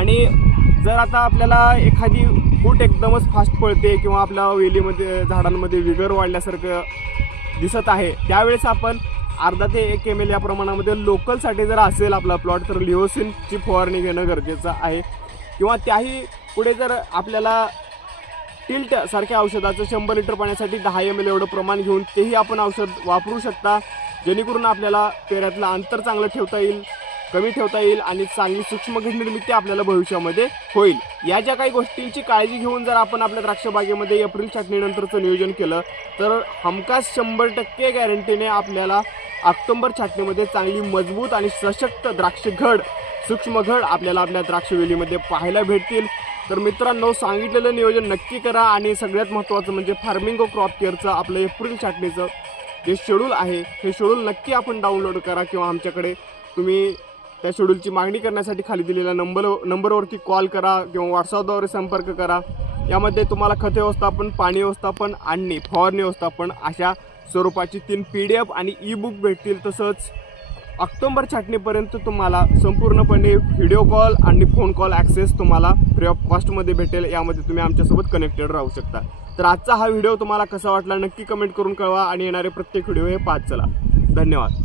आणि जर आता आपल्याला एखादी फूट एकदमच फास्ट पळते किंवा आपल्या वेलीमध्ये झाडांमध्ये विगर वाढल्यासारखं दिसत आहे, त्यावेळेस आपण अर्धा ते 1 ml या प्रमाणामध्ये लोकलसाठी जर असेल आपला प्लॉट तर लिओसिनची फवारणी घेणं गरजेचं आहे. किंवा त्याही पुढे जर आपल्याला टिल्ट सारख्या औषधाचं 100 लिटर पाण्यासाठी 10 ml एवढं प्रमाण घेऊन तेही आपण औषध वापरू शकता, जेणेकरून आपल्याला पेऱ्यातलं अंतर चांगलं ठेवता येईल, कमी ठेवता येईल आणि चांगली सूक्ष्म घड निर्मिती आपल्याला भविष्यामध्ये होईल. या ज्या काही गोष्टींची काळजी घेऊन जर आपण आपल्या द्राक्ष बागेमध्ये एप्रिल छाटणीनंतरचं नियोजन केलं तर हमखास 100% गॅरंटीने आपल्याला ऑक्टोबर छाटणीमध्ये चांगली मजबूत आणि सशक्त द्राक्ष घड, सूक्ष्म घड आपल्याला आपल्या द्राक्ष वेलीमध्ये पाहायला भेटतील. तर मित्रांनो, सांगितलेलं नियोजन नक्की करा आणि सगळ्यात महत्त्वाचं म्हणजे फार्मिंग क्रॉप केअरचं आपलं एप्रिल छाटणीचं जे शेड्यूल आहे हे शेड्यूल नक्की आपण डाउनलोड करा किंवा आमच्याकडे तुम्ही त्या शेड्यूलची मागणी करण्यासाठी खाली दिलेल्या नंबरवरती कॉल करा किंवा व्हॉट्सअपद्वारे संपर्क करा. यामध्ये तुम्हाला खत व्यवस्थापन, पाणी व्यवस्थापन आणि फवारणी व्यवस्थापन अशा स्वरूपाची 3 PDF आणि ई-बुक भेटतील. तसंच ऑक्टोबर छाटणीपर्यंत तुम्हाला संपूर्णपणे व्हिडिओ कॉल आणि फोन कॉल ॲक्सेस तुम्हाला फ्री ऑफ कॉस्टमध्ये भेटेल. यामध्ये तुम्ही आमच्यासोबत कनेक्टेड राहू शकता. तर आजचा हा व्हिडिओ तुम्हाला कसा वाटला नक्की कमेंट करून कळवा आणि येणारे प्रत्येक व्हिडिओ हे पाहत चला. धन्यवाद.